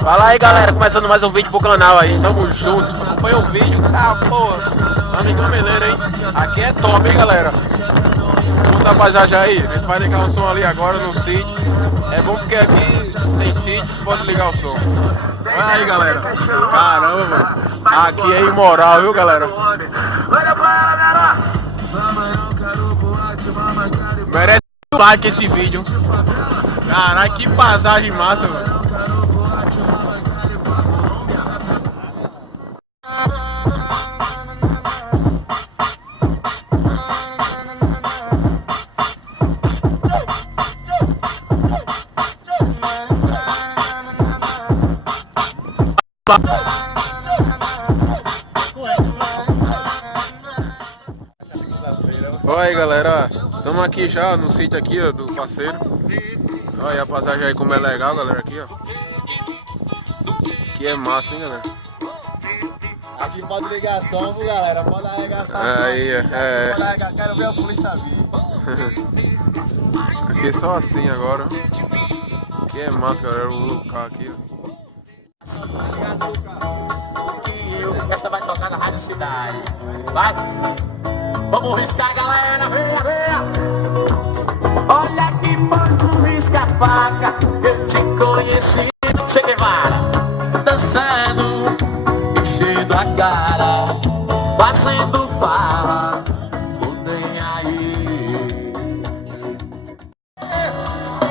Fala aí, galera, começando mais um vídeo pro canal aí, tamo junto, acompanha o vídeo, porra, amigão Meleiro, hein, aqui é top, hein, galera, vamos rapaziada já aí, a gente vai ligar o som ali agora no sítio, é bom porque aqui tem sítio, pode ligar o som, olha aí, galera, caramba, aqui é imoral, viu, galera, merece um like esse vídeo, caralho, que passagem massa, velho. Olha aí, galera, estamos aqui já no sítio aqui, ó, do parceiro. Olha aí a passagem aí como é legal, galera, aqui, ó. Aqui é massa, hein, galera. Aqui pode ligar som, galera, pode arregaçar. Aí, pode arregaçar, quero ver a polícia vir. Aqui é só assim agora. Aqui é massa, galera, o local aqui, ó. Essa vai tocar na Rádio Cidade. Vai! Vamos riscar, galera! Venha, venha! Olha que pano risca-faca. Eu te conheci, Che Guevara, dançando, enchendo a cara, fazendo farra, não nem aí.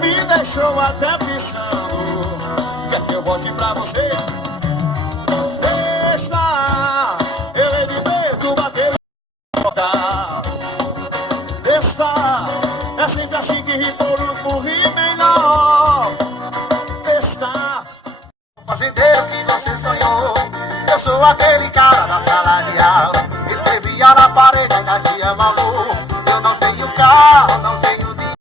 Me deixou até pensando. Quer que eu volte pra você? Eu hei de ver tu bater e botar. É sempre assim que ri por um rir melhor. O fazendeiro que você sonhou. Eu sou aquele cara da sala de aula. Escrevia na parede, ainda te amo, amor. Eu não tenho carro, não tenho dinheiro.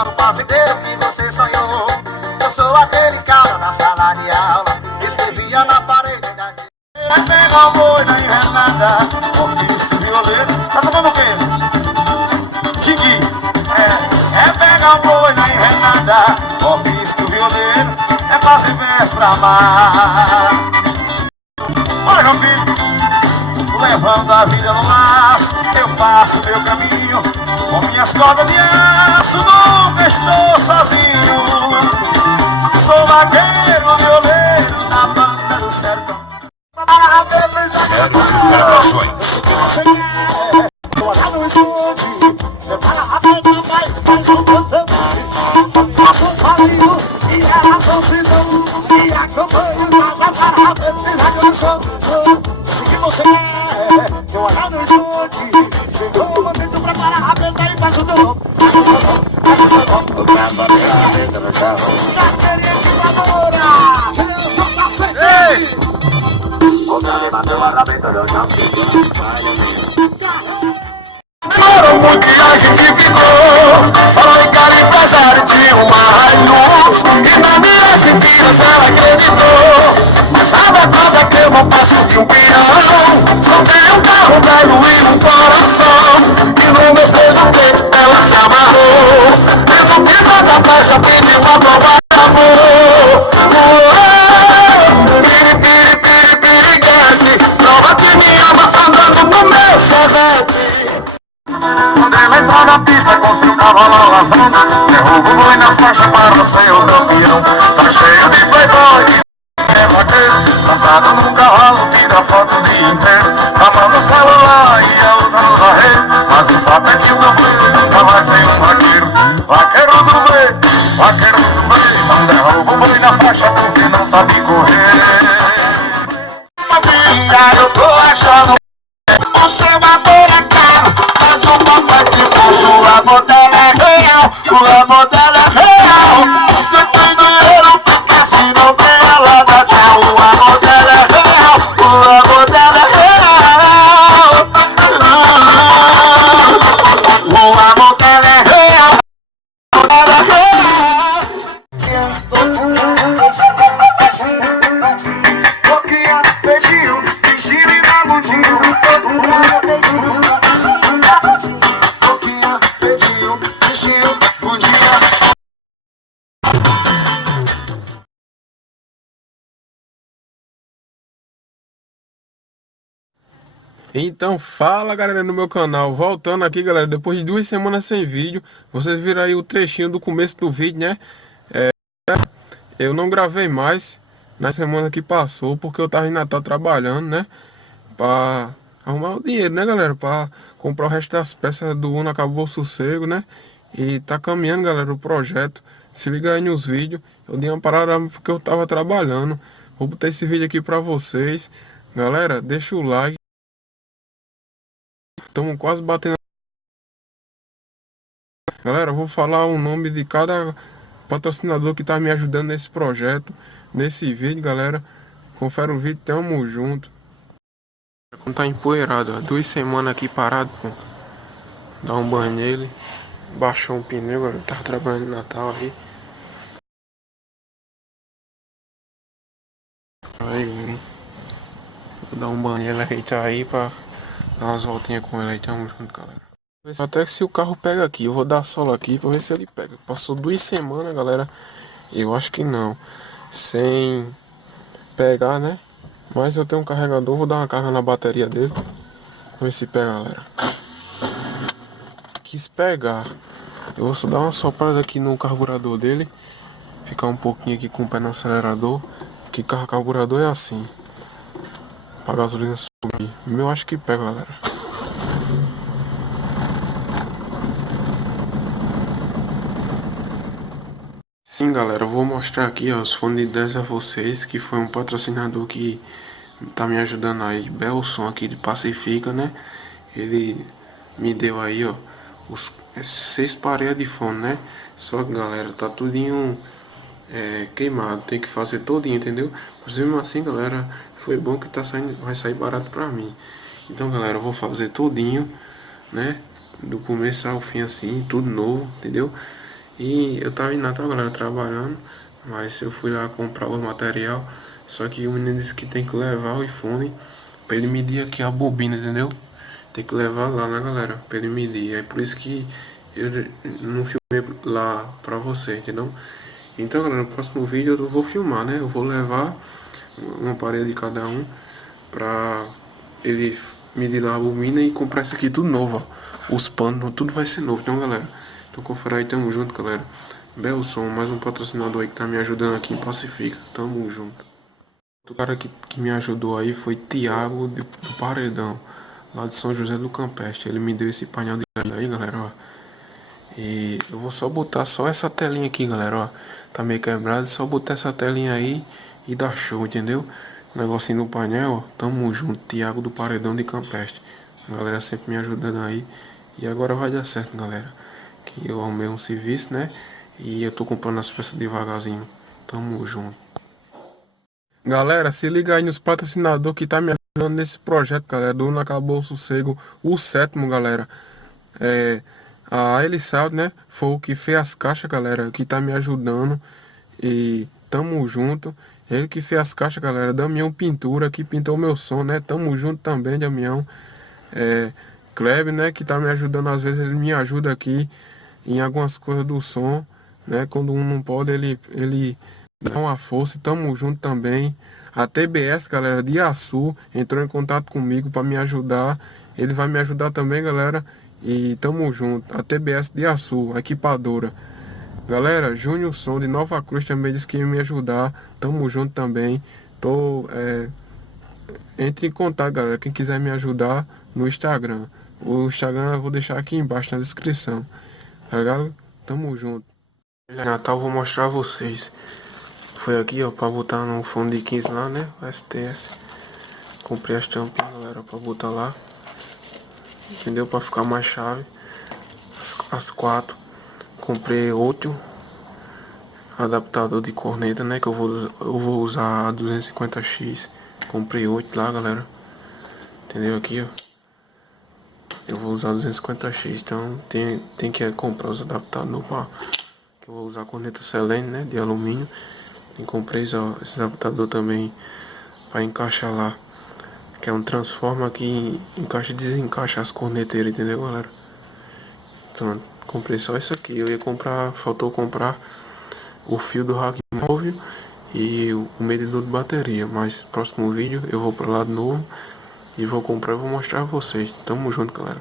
O fazendeiro que você sonhou. Eu sou aquele cara da sala de aula. Escrevia na parede, ainda te amo. Pega o boi na enrenada, porque esse violeiro tá tomando o quê? Tigui. É pegar o boi na enrenada, porque esse violeiro é fazer verso pra amar. Olha, meu filho, levando a vida no laço, eu faço meu caminho com minhas cordas de aço, nunca estou sozinho. Sou vaqueiro, violeiro na banda do sertão. Demorou muito e a gente ficou. Falou em cara empresário, tinha uma Hilux. E na minha mentiras ela acreditou. Mas sabe a coisa que eu não passo de um peão? Só tenho um carro velho e um coração. E no meu do peito ela se amarrou. Dentro do pico da faixa pediu uma prova de amor. Prova que me ama andando no meu chevette. Quando ela entrou na pista com seu cavalo lavando, derruba o boi na faixa para o seu campeão. Tá cheio de playboy e é vaqueiro, montado num cavalo, tira foto de inteiro. A mão no celular e a outra no barreiro. Mas o fato é que o meu filho nunca vai ser um vaqueiro. Vaqueiro do meio, vaqueiro do meio. Não derruba o boi na faixa porque não sabe correr. Eu tô achando o seu amor é caro, mas o papai te puxa, o amor dela é real, o amor dela é real. Você tem dinheiro, fica assim, não tem ela dá tchau. O amor dela é real, o amor dela é real. O amor dela é real, o amor dela é real. Beijinho, beijinho. Então fala galera no meu canal, voltando aqui galera, depois de 2 semanas sem vídeo, vocês viram aí o trechinho do começo do vídeo, né? Eu não gravei mais na semana que passou, porque eu tava em Natal trabalhando, né? Pra arrumar o dinheiro, né galera? Pra comprar o resto das peças do Uno Acabou o Sossego, né? E tá caminhando galera o projeto, se liga aí nos vídeos, eu dei uma parada porque eu tava trabalhando. Vou botar esse vídeo aqui pra vocês, galera, deixa o like, estamos quase batendo. Galera, eu vou falar o nome de cada patrocinador que tá me ajudando nesse projeto, nesse vídeo, galera. Confere o vídeo, tamo junto. Quando tá empoeirado, ó, 2 semanas aqui parado, pô. Dá um banho nele. Baixou um pneu, eu tava trabalhando no Natal aí. Aí, vou dar um banho nele, ajeitar aí pra dar umas voltinhas com ele aí, tamo junto, galera. Até que se o carro pega aqui, eu vou dar solo aqui pra ver se ele pega. Passou 2 semanas, galera. Eu acho que não. Sem pegar, né? Mas eu tenho um carregador, vou dar uma carga na bateria dele. Vamos ver se pega, galera. Quis pegar. Eu vou só dar uma soprada aqui no carburador dele. Ficar um pouquinho aqui com o pé no acelerador. Que carro carburador é assim. Pra gasolina subir. O meu acho que pega, galera. Sim, galera, eu vou mostrar aqui ó, os fones de 10 a vocês, que foi um patrocinador que tá me ajudando aí, Belson aqui de Pacifica, né? Ele me deu aí, ó, os 6 paredes de fone, né? Só que, galera, tá tudinho queimado, tem que fazer todinho, entendeu? Mas mesmo assim, galera, foi bom que tá saindo, vai sair barato pra mim. Então, galera, eu vou fazer todinho, né? Do começo ao fim assim, tudo novo, entendeu? E eu tava em Natal, galera, trabalhando, mas eu fui lá comprar o material, só que o menino disse que tem que levar o iPhone pra ele medir aqui a bobina, entendeu? Tem que levar lá, né, galera, pra ele medir. É por isso que eu não filmei lá pra você, entendeu? Então, galera, no próximo vídeo eu vou filmar, né? Eu vou levar uma parede de cada um pra ele medir lá a bobina e comprar isso aqui tudo novo, ó. Os panos, tudo vai ser novo, então, galera. Então, confere aí, tamo junto, galera. Belson, mais um patrocinador aí que tá me ajudando aqui em Pacifica. Tamo junto. Outro cara que me ajudou aí foi Thiago do Paredão, lá de São José do Campestre. Ele me deu esse painel de LED aí, galera, ó. E eu vou só botar só essa telinha aqui, galera, ó. Tá meio quebrado, só botar essa telinha aí e dar show, entendeu? Negocinho no painel, ó. Tamo junto, Thiago do Paredão de Campestre. A galera sempre me ajudando aí. E agora vai dar certo, galera. Que eu arrumei um serviço, né? E eu tô comprando as peças devagarzinho. Tamo junto. Galera, se liga aí nos patrocinadores que tá me ajudando nesse projeto, galera. Do Uno Acabou o Sossego, o sétimo, galera. A Elissaldo, né? Foi o que fez as caixas, galera, que tá me ajudando. E tamo junto. Ele que fez as caixas, galera. Damião Pintura, que pintou meu som, né? Tamo junto também, Damião. Kleber, né? Que tá me ajudando. Às vezes ele me ajuda aqui em algumas coisas do som, né? Quando um não pode, ele dá uma força. Tamo junto também. A TBS, galera, de Açu, entrou em contato comigo para me ajudar. Ele vai me ajudar também, galera. E tamo junto. A TBS de Açu, a equipadora. Galera, Júnior Som de Nova Cruz também disse que ia me ajudar. Tamo junto também. Entre em contato, galera. Quem quiser me ajudar no Instagram. O Instagram eu vou deixar aqui embaixo na descrição. Tá ligado? Tamo junto. Natal vou mostrar a vocês. Foi aqui, ó, pra botar no fundo de 15 lá, né? O STS. Comprei as tampinhas, galera, pra botar lá. Entendeu? Pra ficar mais chave. As 4. Comprei outro adaptador de corneta, né? Que eu vou usar a 250X. Comprei 8 lá, galera. Entendeu? Aqui, ó. Eu vou usar 250X, então tem que comprar os adaptadores pra, que eu vou usar a corneta Selene, né? De alumínio. E comprei esse adaptador também para encaixar lá. Que é um transforma que encaixa e desencaixa as corneteiras, entendeu, galera? Então, comprei só isso aqui. Eu ia comprar, faltou comprar o fio do rack móvel e o medidor de bateria. Mas próximo vídeo eu vou para lá de novo e vou comprar e vou mostrar a vocês. Tamo junto, galera.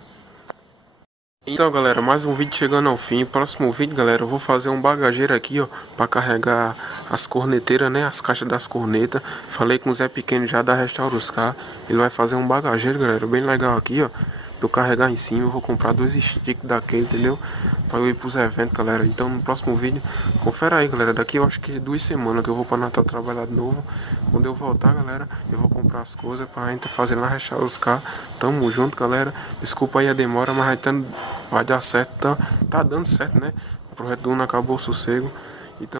Então, galera, mais um vídeo chegando ao fim. Próximo vídeo, galera, eu vou fazer um bagageiro aqui, ó, para carregar as corneteiras, né, as caixas das cornetas. Falei com o Zé Pequeno já da Restauruscar. Ele vai fazer um bagageiro, galera, bem legal aqui, ó. Pra eu carregar em cima, eu vou comprar 2 sticks daquele, entendeu? Pra eu ir pros eventos, galera. Então, no próximo vídeo, confere aí, galera. Daqui eu acho que 2 semanas que eu vou pra Natal trabalhar de novo. Quando eu voltar, galera, eu vou comprar as coisas pra gente fazer lá Restauruscar. Tamo junto, galera. Desculpa aí a demora, mas vai dar certo, tá dando certo, né? O projeto do Uno acabou o sossego. Então